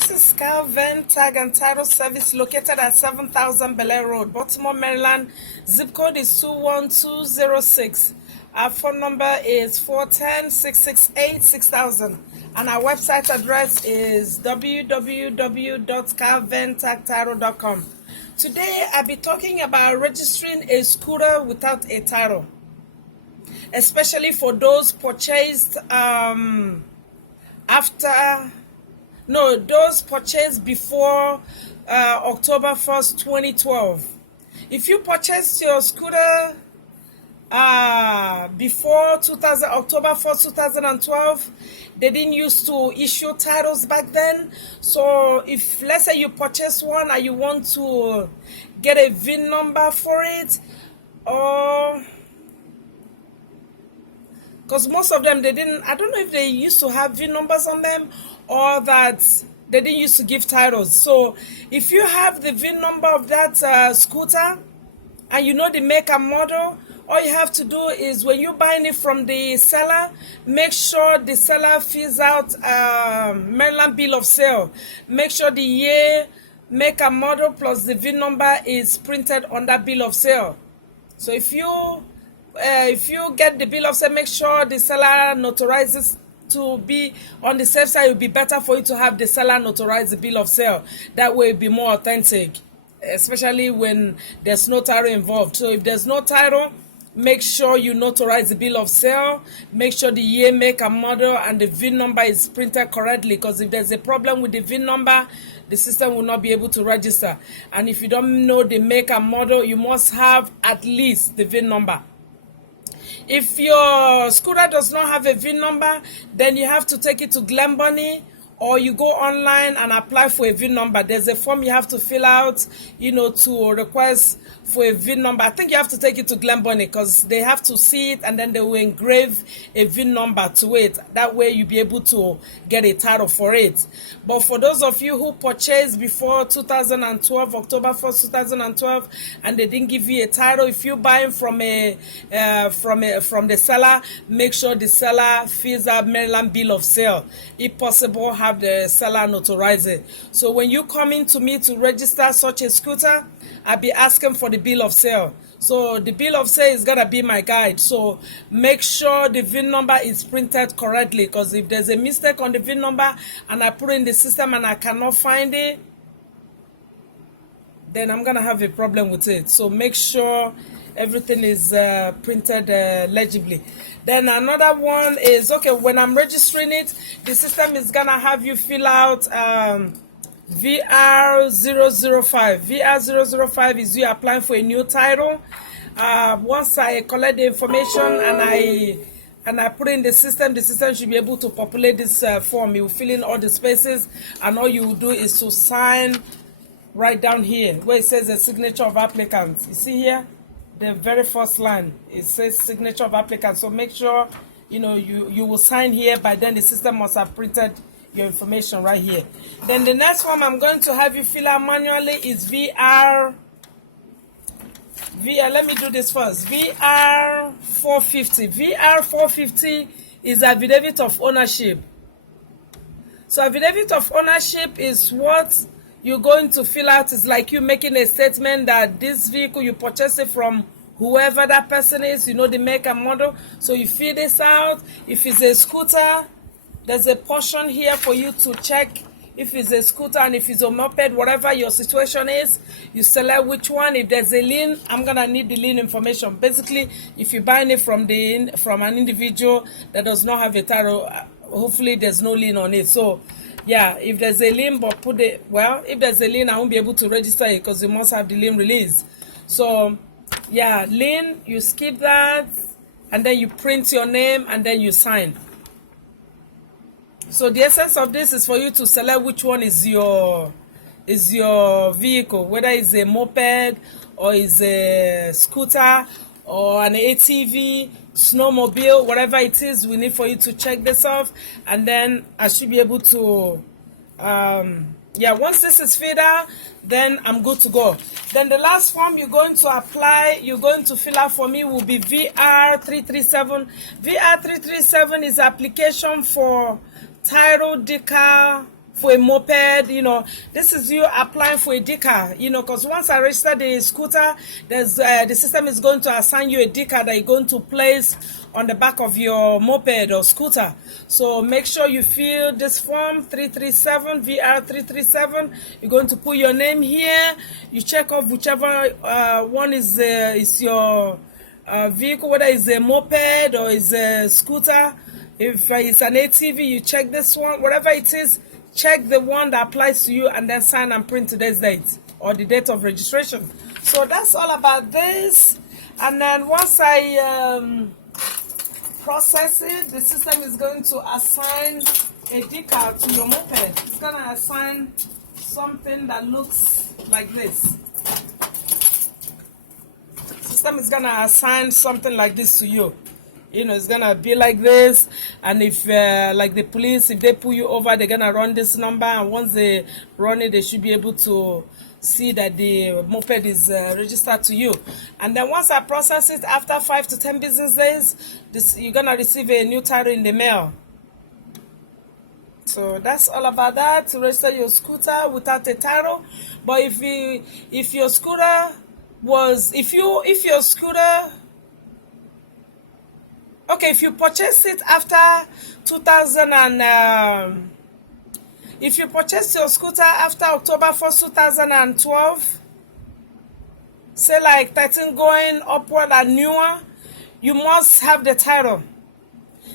This is Kal-Ven Tag and Title Service located at 7000 BELAIR Road, Baltimore, Maryland. Zip code is 21206. Our phone number is 410-668-6000. And our website address is www.kalventagtitle.com. Today, I'll be talking about registering a scooter without a title, especially for those purchased those purchased before October 1st, 2012. If you purchased your scooter before October 1st, 2012, they didn't used to issue titles back then. So if, let's say, you purchased one and you want to get a VIN number for it, or because most of them, they didn't, I don't know if they used to have VIN numbers on them or that they didn't used to give titles. So if you have the VIN number of that scooter and you know the make and model, all you have to do is when you're buying it from the seller, make sure the seller fills out Maryland bill of sale. Make sure the year, make and model plus the VIN number is printed on that bill of sale. So if you get the bill of sale, make sure the seller notarizes to be on the safe side. It would be better for you to have the seller notarize the bill of sale. That way it will be more authentic, especially when there's no title involved. So if there's no title, make sure you notarize the bill of sale. Make sure the year, make and model and the VIN number is printed correctly, because if there's a problem with the VIN number, the system will not be able to register. And if you don't know the make and model, you must have at least the VIN number. If your scooter does not have a VIN number, then you have to take it to Glenbunny, or you go online and apply for a VIN number. There's a form you have to fill out, to request for a VIN number. I think you have to take it to Glenbunny because they have to see it and then they will engrave a VIN number to it. That way you'll be able to get a title for it. But for those of you who purchased before 2012, October 1st, 2012, and they didn't give you a title, if you're buying from the seller, make sure the seller fills out Maryland bill of sale. If possible, have the seller notarize it. So when you come in to me to register such a scooter, I'll be asking for the bill of sale. So the bill of sale is gonna be my guide. So make sure the VIN number is printed correctly, because if there's a mistake on the VIN number and I put it in the system and I cannot find it, then I'm gonna have a problem with it. So make sure everything is printed legibly. Then another one is, okay, when I'm registering it, the system is gonna have you fill out VR005. VR005 is you applying for a new title. Once I collect the information and I put it in the system should be able to populate this form. You will fill in all the spaces, and all you will do is to sign right down here where it says the signature of applicants. You see here, the very first line, it says signature of applicant. So make sure you will sign here. By then the system must have printed your information right here. Then the next form I'm going to have you fill out manually is VR. Let me do this first. VR450. VR450 is Affidavit of Ownership. So Affidavit of Ownership is what you're going to fill out. Is like you making a statement that this vehicle, you purchased it from whoever that person is, the make and model. So you fill this out. If it's a scooter, there's a portion here for you to check if it's a scooter, and if it's a moped, whatever your situation is, you select which one. If there's a lien, I'm gonna need the lien information. Basically, if you're buying it from an individual that does not have a title, hopefully there's no lien on it. So yeah, if there's a lien, but if there's a lien, I won't be able to register it because you must have the lien release. So yeah, lien, you skip that, and then you print your name and then you sign. So the essence of this is for you to select which one is your vehicle, whether it's a moped or it's a scooter or an ATV, Snowmobile, whatever it is. We need for you to check this off, and then I should be able to once this is filled out, then I'm good to go. Then the last form you're going to apply, you're going to fill out for me will be VR337. VR337 is application for title decal for a moped, this is you applying for a decal, because once I register the scooter, there's the system is going to assign you a decal that you're going to place on the back of your moped or scooter. So make sure you fill this form 337 VR 337. You're going to put your name here. You check off whichever one is your vehicle, whether it's a moped or it's a scooter. If it's an ATV, you check this one. Whatever it is, check the one that applies to you and then sign and print today's date or the date of registration. So that's all about this. And then once I process it, the system is going to assign a decal to your moped. It's going to assign something that looks like this. The system is going to assign something like this to you. It's gonna be like this, and if like the police, if they pull you over, they're gonna run this number, and once they run it, they should be able to see that the moped is registered to you. And then once I process it, after 5 to 10 business days, you're gonna receive a new title in the mail. So that's all about that, to register your scooter without a title. But if your scooter was, if your scooter, okay, if you purchased it after 2000 and if you purchased your scooter after October 1st, 2012, say like 13 going upward and newer, you must have the title.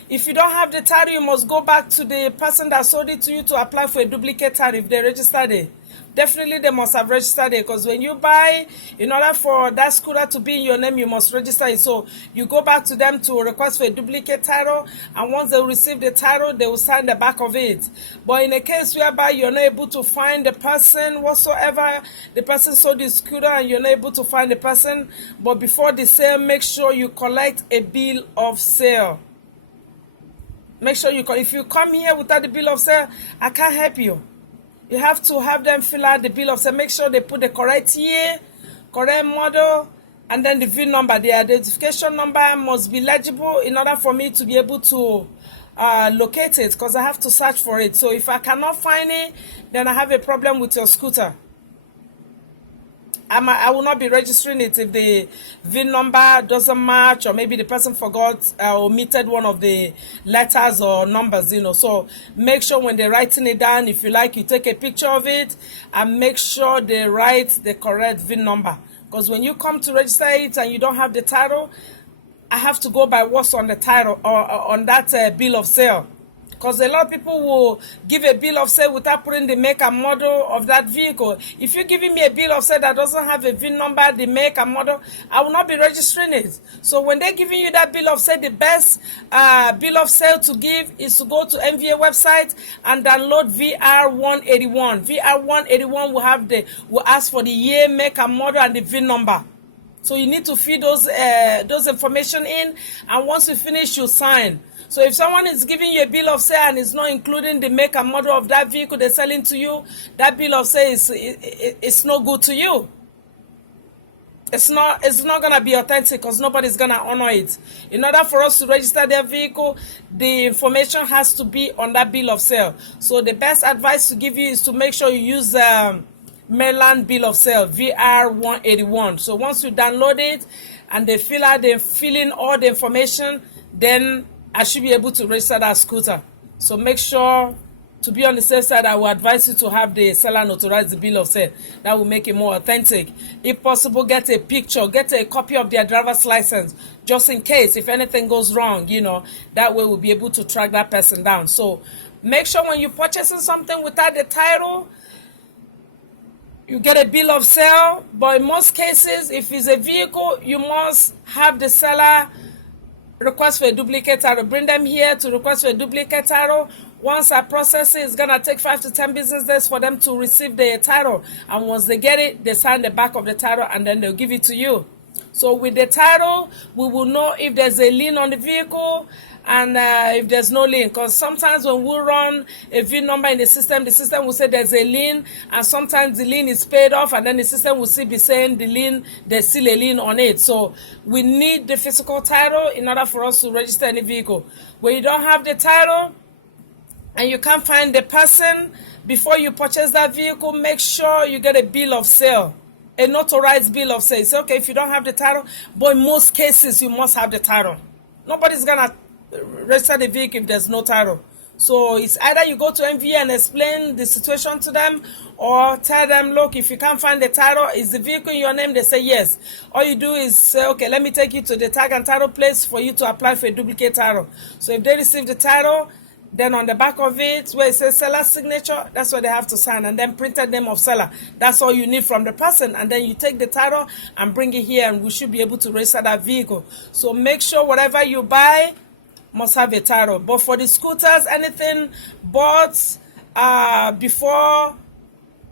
If you don't have the title, you must go back to the person that sold it to you to apply for a duplicate title if they registered it. Definitely they must have registered it, because when you buy, in order for that scooter to be in your name, you must register it. So you go back to them to request for a duplicate title, and once they receive the title, they will sign the back of it. But in a case whereby you're not able to find the person whatsoever, the person sold the scooter and you're not able to find the person, but before the sale, make sure you collect a bill of sale. Make sure if you come here without the bill of sale, I can't help you. You have to have them fill out the bill of sale. Make sure they put the correct year, correct model, and then the VIN number. The identification number must be legible in order for me to be able to locate it, because I have to search for it. So if I cannot find it, then I have a problem with your scooter. I will not be registering it if the VIN number doesn't match, or maybe the person forgot omitted one of the letters or numbers, So make sure when they're writing it down, if you like, you take a picture of it and make sure they write the correct VIN number. Because when you come to register it and you don't have the title, I have to go by what's on the title or on that bill of sale. Because a lot of people will give a bill of sale without putting the make and model of that vehicle. If you're giving me a bill of sale that doesn't have a VIN number, the make and model, I will not be registering it. So when they're giving you that bill of sale, the best bill of sale to give is to go to MVA website and download VR181. VR181 will ask for the year, make and model, and the VIN number. So you need to feed those information in, and once you finish, you sign. So if someone is giving you a bill of sale and is not including the make and model of that vehicle they're selling to you, that bill of sale is no good to you. It's not going to be authentic, because nobody's going to honor it. In order for us to register their vehicle, the information has to be on that bill of sale. So the best advice to give you is to make sure you use Maryland bill of sale, VR181. So once you download it and they fill in all the information, then I should be able to register that scooter. So make sure, to be on the safe side, I will advise you to have the seller notarize the bill of sale. That will make it more authentic. If possible, get a picture, get a copy of their driver's license, just in case if anything goes wrong, that way we'll be able to track that person down. So make sure when you're purchasing something without the title, you get a bill of sale. But in most cases, if it's a vehicle, you must have the seller request for a duplicate title. Bring them here to request for a duplicate title. Once I process it, it's going to take 5 to 10 business days for them to receive the title. And once they get it, they sign the back of the title and then they'll give it to you. So with the title, we will know if there's a lien on the vehicle and if there's no lien. Because sometimes when we run a VIN number in the system will say there's a lien, and sometimes the lien is paid off, and then the system will still be saying the lien, there's still a lien on it. So we need the physical title in order for us to register any vehicle. When you don't have the title and you can't find the person, before you purchase that vehicle, make sure you get a bill of sale, a notarized bill of sale. It's okay if you don't have the title, but in most cases, you must have the title. Nobody's gonna register the vehicle if there's no title. So it's either you go to MVA and explain the situation to them, or tell them, look, if you can't find the title, is the vehicle in your name? They say yes. All you do is say, okay, let me take you to the tag and title place for you to apply for a duplicate title. So if they receive the title, then on the back of it, where it says seller signature, that's what they have to sign, and then printed name of seller. That's all you need from the person, and then you take the title and bring it here, and we should be able to register that vehicle. So make sure whatever you buy must have a title. But for the scooters, anything bought before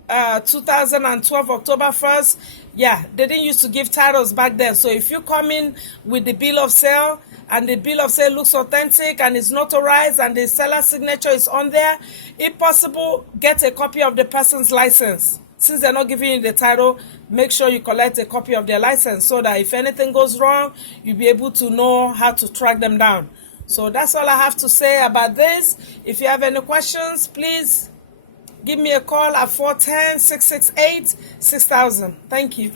2012 October 1st, yeah, they didn't used to give titles back then. So if you come in with the bill of sale, and the bill of sale looks authentic and is notarized and the seller signature is on there, if possible, get a copy of the person's license. Since they're not giving you the title, make sure you collect a copy of their license, so that if anything goes wrong, you'll be able to know how to track them down. So that's all I have to say about this. If you have any questions, please give me a call at 410-668-6000. Thank you.